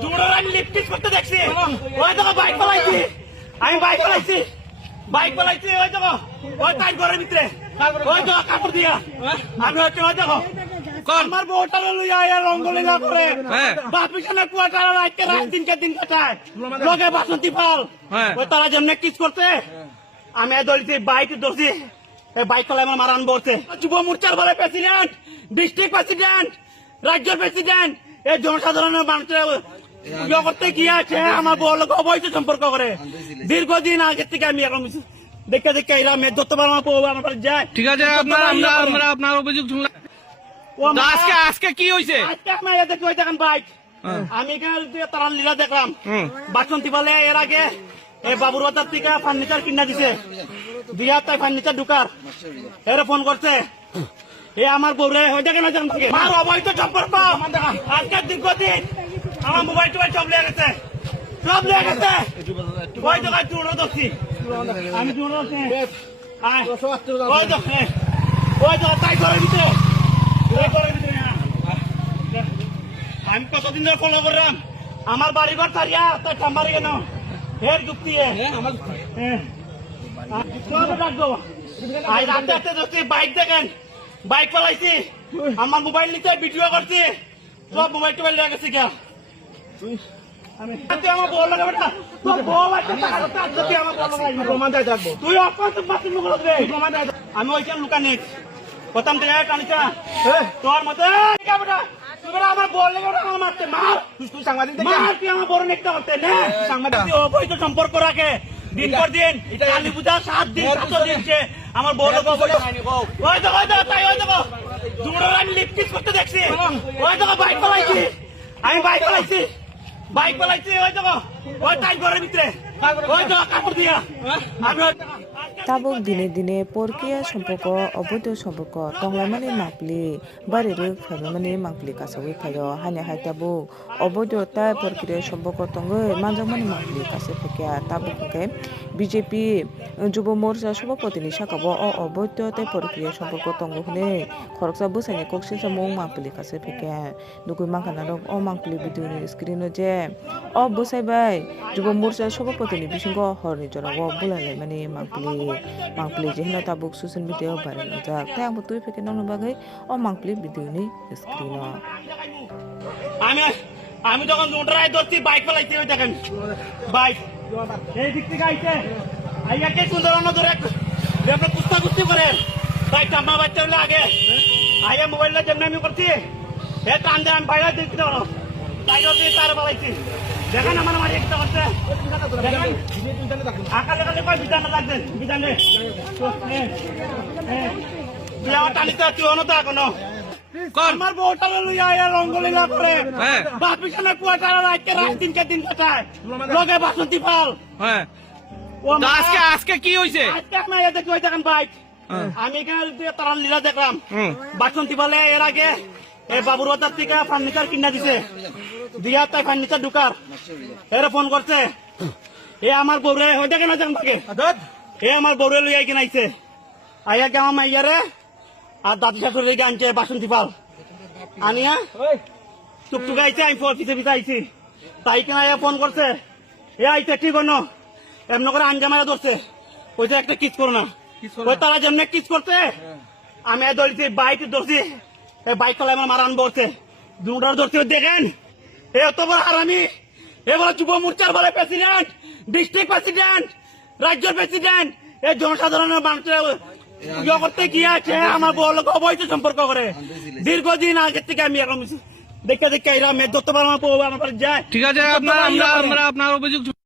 দুটোর আমি লিফটিস করতে দেখছি ওই দেখো বাইক পালাইছি আমি বাইক পালাইছি ওই দেখো ওই তাই ঘরের ভিতরে ওই দেখো কাপড় দিয়া আমি হচ্ছে ওই দেখো আমার বউটারে লইয়া রঙ্গলীলা করে বাপ পিছনে কুয়াটার রাইতে রাত দিন কাটায় লগে বাসন্তী পাল ওই তারা যেমনি কিস করতে আমি দলিতে বাইক ধরছি বাইক চালাই আমার মারান বলছে যুব মোর্চার বলে প্রেসিডেন্ট ডিস্ট্রিক্ট প্রেসিডেন্ট রাজ্যের প্রেসিডেন্ট এই জনসাধারণের মানুষের ইয়ে করতে কি আছে আমার বউ লোক অবৈধ সম্পর্ক করে দীর্ঘদিন আগের থেকে আমি এখন দেখে এরা মেয়ে যতবার আমার বউ আমার বাড়ি যায়। ঠিক আছে আমরা আপনার অভিযোগ শুনলাম। আজকে কি হয়েছে? আজকে আমি দেখি ওই দেখেন বাইক আমি এখানে তারা লীলা দেখলাম বাসন্তী পালে এর আগে এই বাবুর বাজার থেকে ফার্নিচার কিনা দিছে দিয়া তাই ফার্নিচার ঢুকার এরা ফোন করছে এ আমার বউরে হয়ে দেখেন আমার অবৈধ সম্পর্ক আজকে দীর্ঘদিন আমার মোবাইল টোবাইল সব লেগে গেছে ওই জায়গায় চুড়ো ধরছি আমি চুড়ো ধরছি ওই জায়গায় তাই ঘরের ভিতরে আমি কতদিন ধরে ফলো করলাম আমার বাড়ি ঘর ছাড়িয়া তাই খাম্বারি কেন এর যুক্তি বাইক দেখেন বাইক পালাইছি আমার মোবাইল নিতে ভিডিও করছি সব মোবাইল টোবাইল লেগে গেছে কে আমার বল লাগে বেটা তুই আমি ওইখানে লুকানি প্রথম থেকে টানিছা তোর মতো আমার বল লাগে আমার মারতে মার তুই সাংবাদিক তুই আমার বড় নেকটা করতে না সাংবাদিক অবৈধ সম্পর্ক রাখে দিন পর দিন কালী পূজা 7 দিন 7 দিন আমার বড় ওই দেখো দুটোর আমি লিফটিস করতে দেখছি ওই দেখো বাইক পালাইছি আমি বাইক পালাইছি ওই দেখো ওই তাই ঘরের ভিতরে ওই দেখো কাপড় দিয়া আমি তাবুক দিনে দিনে পরকিয়া সম্পর্ক অবৈধ সম্পর্ক টংলাইমানি মাপলি বাড়ির ফাইমানি মাপলি কাসাবি ফাইও হানি হাই তাবুক অবৈধ তাই পরকিয়া সম্পর্ক টঙ্গৈ মানজামানি মাপলি কাছে ফেকিয়া তাবুককে বিজেপি যুব মোর্চা সভাপতিनि সাকাबो অবৈধ তাই পরকিয়া সম্পর্ক টঙ্গ হনে খরকসা বসাইনি কক্সি সামং মাপলি কাছে ফেকিয়া নুকুই মাখানা রক মাংপলি ভিডিওनि স্ক্রিनो जे বসাইবাই যুব মোর্চা সভাপতিनि बिसिंग हरनि जराव बुलायलाय माने मांपली जेहना ताबुक सोशल मीडिया भाइरल जा ताय आंबो तुइ फेके नानो बागै मांपली भिडियोनि स्क्रिन আমি যখন দুটায় ধরছি বাইক পালাইছি ওই দেখেন বাইক এই দিক থেকে আইছে আইয়া কে সুন্দর অন্য ধরে আপনি কুস্তি করে তাই টাম্মা বাচ্চা হলে আগে আইয়া মোবাইলটা যেমন আমি করছি এ টান দেন আমি বাইরে দেখতে পারো তাই যদি তার পালাইছি দেখেন আমার মারি একটা করছে আকালে কয় বিধানে লাগবেন বিধানে তুই আমার টানিতে তুই অনতা এখনো আমার বউটারে লইয়া রঙ্গলীলা করে বাপ পিছনে কুয়াটার রাইতে রাত দিন কাটায় লগে বাসন্তী পাল আজকে কি হয়েছে? আজকে আমি দেখি ওই দেখেন বাইক আমি এখানে তারা লীলা দেখলাম বাসন্তী পালে এর আগে এই বাবুর বাজার থেকে ফার্নিচার কিনা দিছে দিয়া তাই ফার্নিচার ঢুকার এরা ফোন করছে এ আমার বউরে হয়ে দেখেন এ আমার বউরে লইয়া কিনা আইছে আইয়া কে আমার মাইয়ারে আর দাদু ঠাকুর লেগে আনছে বাসন্তী পাল আনিয়া টুকটুক আইছে আমি পিছে আইছি তাই কিনা ফোন করছে এ আইছে ঠিক হনো এমন করে আঞ্জামারা ধরছে ওইটা একটা কিস করো না ওই তারা যেমনি কিস করতে আমি দলিতে বাইক ধরছি বাইক চালাই আমার মারান বলছে দুটার ধরছে দেখেন এ অত বড় হারামি এবার যুব মোর্চার বলে প্রেসিডেন্ট ডিস্ট্রিক্ট প্রেসিডেন্ট রাজ্যের প্রেসিডেন্ট এই জনসাধারণের মানুষের ইয়ে করতে কি আছে আমার বউ লোক অবৈধ সম্পর্ক করে দীর্ঘদিন আগের থেকে আমি এখন দেখে এরা মেয়ে যতবার আমার বউ আমার বাড়ি যায়। ঠিক আছে আমরা আপনার অভিযোগ